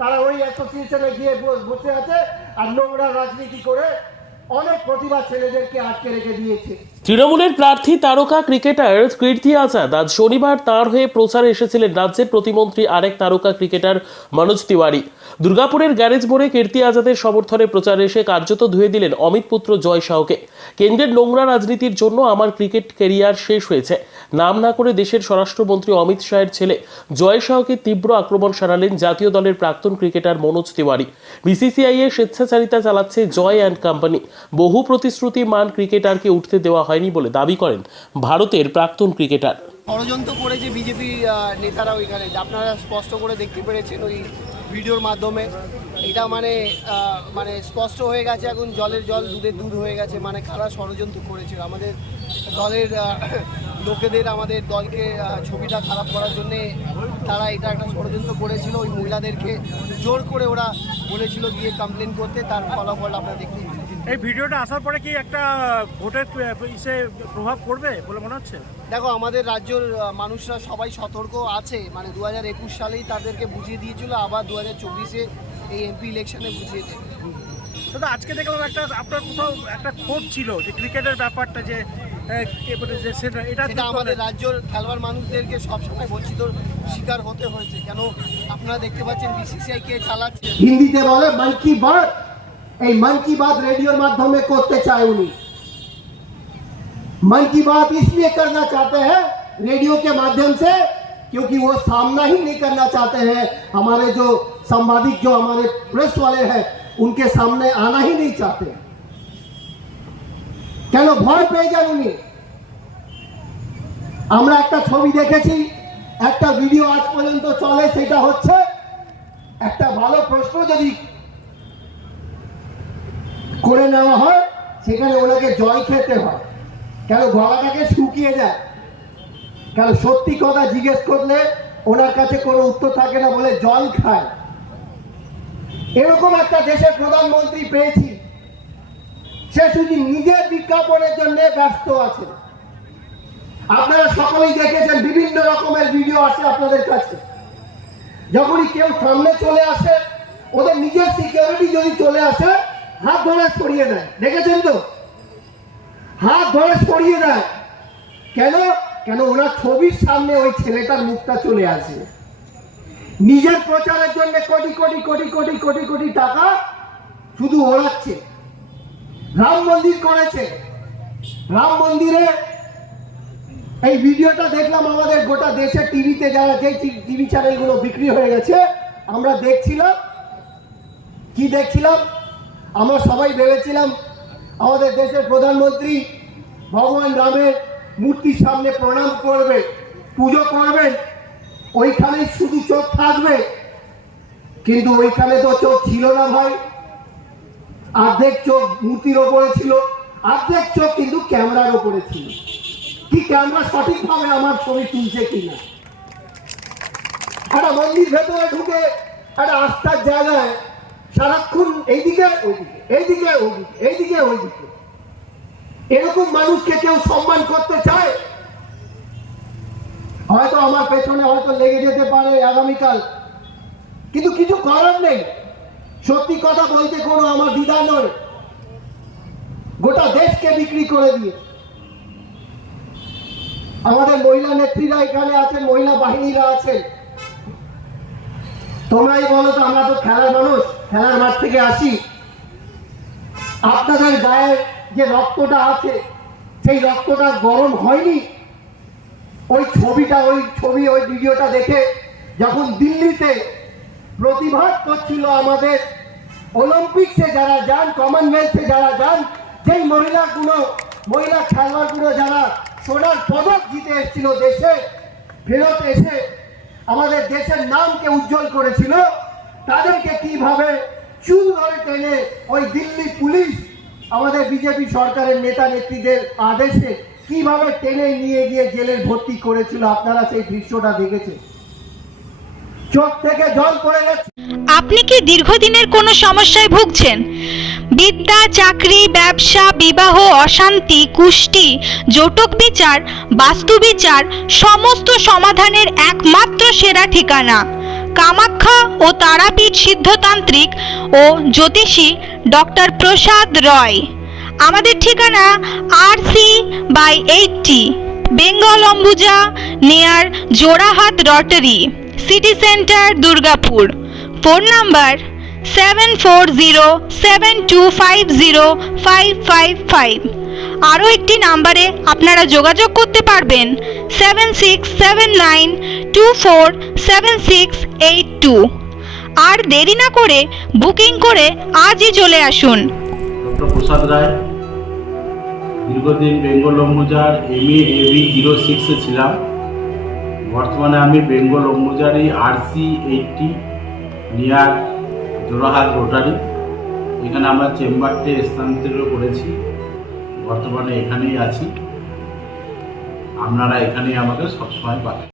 তারা ওই অ্যাসোসিয়েশনে গিয়ে বসে আছে আর নোংরা রাজনীতি করে অনেক প্রতিভা ছেলেদেরকে আটকে রেখে দিয়েছে। তৃণমূলের প্রার্থী তারকা ক্রিকেটার কীর্তি আজাদ আজ শনিবার তাঁর হয়ে প্রচারে এসেছিলেন রাজ্যের প্রতিমন্ত্রী আরেক তারকা ক্রিকেটার মনোজ তিওয়ারি। দুর্গাপুরের গ্যারেজ মোড়ে কীর্তি আজাদের সমর্থনে প্রচারে এসে কার্যত ধুয়ে দিলেন অমিত পুত্র জয় শাহকে। কেন্দ্রের নোংরা রাজনীতির জন্য আমার ক্রিকেট ক্যারিয়ার শেষ হয়েছে, নাম না করে দেশের স্বরাষ্ট্রমন্ত্রী অমিত শাহের ছেলে জয় শাহকে তীব্র আক্রমণ শানালেন জাতীয় দলের প্রাক্তন ক্রিকেটার মনোজ তিওয়ারি। বিসিসিআই এর স্বেচ্ছাচারিতা চালাচ্ছে জয় অ্যান্ড কোম্পানি। বহু প্রতিশ্রুতি মান ক্রিকেটারকে উঠতে দেওয়া হয়নি বলে দাবি করেন ভারতের প্রাক্তন ক্রিকেটার। ষড়যন্ত্র করেছে বিজেপি নেতারা ওইখানে, আপনারা স্পষ্ট করে দেখতে পেরেছেন ওই ভিডিওর মাধ্যমে। এটা মানে স্পষ্ট হয়ে গেছে, এখন জলের জল দুধের দুধ হয়ে গেছে। মানে কারা ষড়যন্ত্র করেছিল আমাদের দলের লোকেদের, আমাদের দলকে ছবিটা খারাপ করার জন্যে তারা এটা একটা ষড়যন্ত্র করেছিল। ওই মহিলাদেরকে জোর করে ওরা বলেছিল গিয়ে কমপ্লেন করতে, তার ফলাফল আপনারা দেখতে পেয়েছেন। এই ভিডিওটা আসার পরে কি একটা ভোটের প্রভাব পড়বে বলে মনে হচ্ছে? দেখো, আমাদের রাজ্যের মানুষরা সবাই সতর্ক আছে। মানে 2021 সালেই তাদেরকে বুঝিয়ে দিয়েছিল, আবার 2024-এ এই এমপি ইলেকশনে বুঝিয়ে দেবে। দাদা, আজকে দেখলাম আপনার কোথাও একটা ক্ষোভ ছিল যে ক্রিকেটের ব্যাপারটা, যে এটা আমাদের রাজ্যের খেলোয়াড় মানুষদেরকে সবসময় বঞ্চিতর শিকার হতে হয়েছে। কেন আপনারা দেখতে পাচ্ছেন বিসিসিআই কে চালাচ্ছে। হিন্দিতে বলে মন কি বাত, এই মন কি বাত রেডিওর মাধ্যমে করতে চায় উনি। मन की बात इसलिए करना चाहते हैं रेडियो के माध्यम से क्योंकि वो सामना ही नहीं करना चाहते हैं। हमारे जो संवादिक, जो हमारे प्रेस वाले हैं, उनके सामने आना ही नहीं चाहते। কেন ভয় পেয়ে যান উনি? আমরা একটা ছবি দেখেছি, একটা ভিডিও আজ পর্যন্ত চলে, সেটা হচ্ছে একটা ভালো প্রশ্ন যদি করে নেওয়া হয় সেখানে ওনাকে জল খেতে হয়। কেন গলাটাকে শুকিয়ে যায়? কেন সত্যি কথা জিজ্ঞেস করলে ওনার কাছে কোনো উত্তর থাকে না বলে জল খায়। এরকম একটা দেশের প্রধানমন্ত্রী পেয়েছি, সে শুধু নিজের বিজ্ঞাপনের জন্য ব্যস্ত আছে। আপনারা সকলেই দেখেছেন, বিভিন্ন রকমের ভিডিও আসে আপনাদের কাছে। যখনই কেউ সামনে চলে আসে, ওদের নিজের সিকিউরিটি যদি চলে আসে, হাত ধরে সরিয়ে দেয়। দেখেছেন তো? হাত ধরে সরিয়ে দেয়। কেন? কেন ওনার ছবির সামনে ওই ছেলেটার মুখটা চলে আসে। নিজের প্রচারের জন্য কোটি কোটি কোটি কোটি কোটি কোটি টাকা শুধু ওড়াচ্ছে। রাম মন্দির করেছে, রাম মন্দিরে এই ভিডিওটা দেখলাম আমাদের গোটা দেশের টিভিতে, যারা যে টিভি চ্যানেলগুলো বিক্রি হয়ে গেছে, আমরা দেখছিলাম। কি দেখছিলাম? আমরা সবাই ভেবেছিলাম আমাদের দেশের প্রধানমন্ত্রী ভগবান রামের মূর্তির সামনে প্রণাম করবে, পুজো করবেন, ওইখানে শুধু চোখ থাকবে। কিন্তু ওইখানে তো চোখ ছিল না ভাই। অর্ধেক চোখ মূর্তির ওপরে ছিল, অর্ধেক চোখ কিন্তু ক্যামেরার ওপরে ছিল। কি ক্যামেরা সঠিকভাবে আমার ছবি তুলছে কিনা? একটা মন্দির ভেতরে ঢুকে একটা আস্থার জায়গায় সারাক্ষণ এইদিকে ওইদিকে, এইদিকে ওইদিকে, এইদিকে ওইদিকে। এরকম মানুষকে কেউ সম্মান করতে চায়? হয়তো আমার পেছনে হয়তো লেগে যেতে পারে আগামীকাল, কিন্তু কিছু করার নেই। সত্যি কথা বলতে কোনো আমার দ্বিধা নয়। গোটা দেশকে বিক্রি করে দিয়ে আমাদের মহিলা নেত্রীরা এখানে আছেন, মহিলা বাহিনীরা আছেন। তোমরাই বলো তো, আমরা তো খেলার মানুষ, খেলার মাঠ থেকে আসি। আপনাদের গায়ে যে রক্তটা আছে, সেই রক্তটা গরম হয়নি? ওই ভিডিওটা দেখে যখন দিল্লিতে প্রতিবাদ করছিল আমাদের অলিম্পিক্সে যারা যান, কমনওয়েলথে যারা যান, যেই মহিলা খেলোয়াড়গুলো যারা সোনার পদক জিতে এসেছিল, দেশে ফেরত এসে আমাদের দেশের নামকে উজ্জ্বল করেছিল, তাদেরকে কিভাবে চুল ধরে টেনে ওই দিল্লি পুলিশ আমাদের বিজেপি সরকারের নেতা নেত্রীদের আদেশে কিভাবে টেনে নিয়ে গিয়ে জেলে ভর্তি করেছিল, আপনারা সেই দৃশ্যটা দেখেছেন। চোখ থেকে জল পড়ে গেছে। আপনি কি দীর্ঘদিনের কোনো সমস্যায় ভুগছেন? বিদ্যা, চাকরি, ব্যবসা, বিবাহ, অশান্তি, কুষ্টি, জটক বিচার, বাস্তু বিচার, সমস্ত সমাধানের একমাত্র সেরা ঠিকানা কামাখ্যা ও তারাপীঠ সিদ্ধতান্ত্রিক ও জ্যোতিষী ডক্টর প্রসাদ রয়। আমাদের ঠিকানা RC/80 Bengal Ambuja near Jorhat Rotary, city centre, Durgapur. Phone number 7407250555। আরও একটি নাম্বারে আপনারা যোগাযোগ করতে পারবেন 7679247682। আর দেরি না করে বুকিং করে আজই চলে আসুন। ডক্টর প্রসাদ রায়, দীর্ঘদিন বেঙ্গল অম্বুজার MA/AB 06-এ ছিলাম। বর্তমানে আমি বেঙ্গল অম্বুজারই RC/80 নিয়ার জোড়াহাট রোটারি, এখানে আমরা চেম্বারটি স্থানান্তরিত করেছি। বর্তমানে এখানেই আছি, আপনারা এখানেই আমাকে সবসময় পাবেন।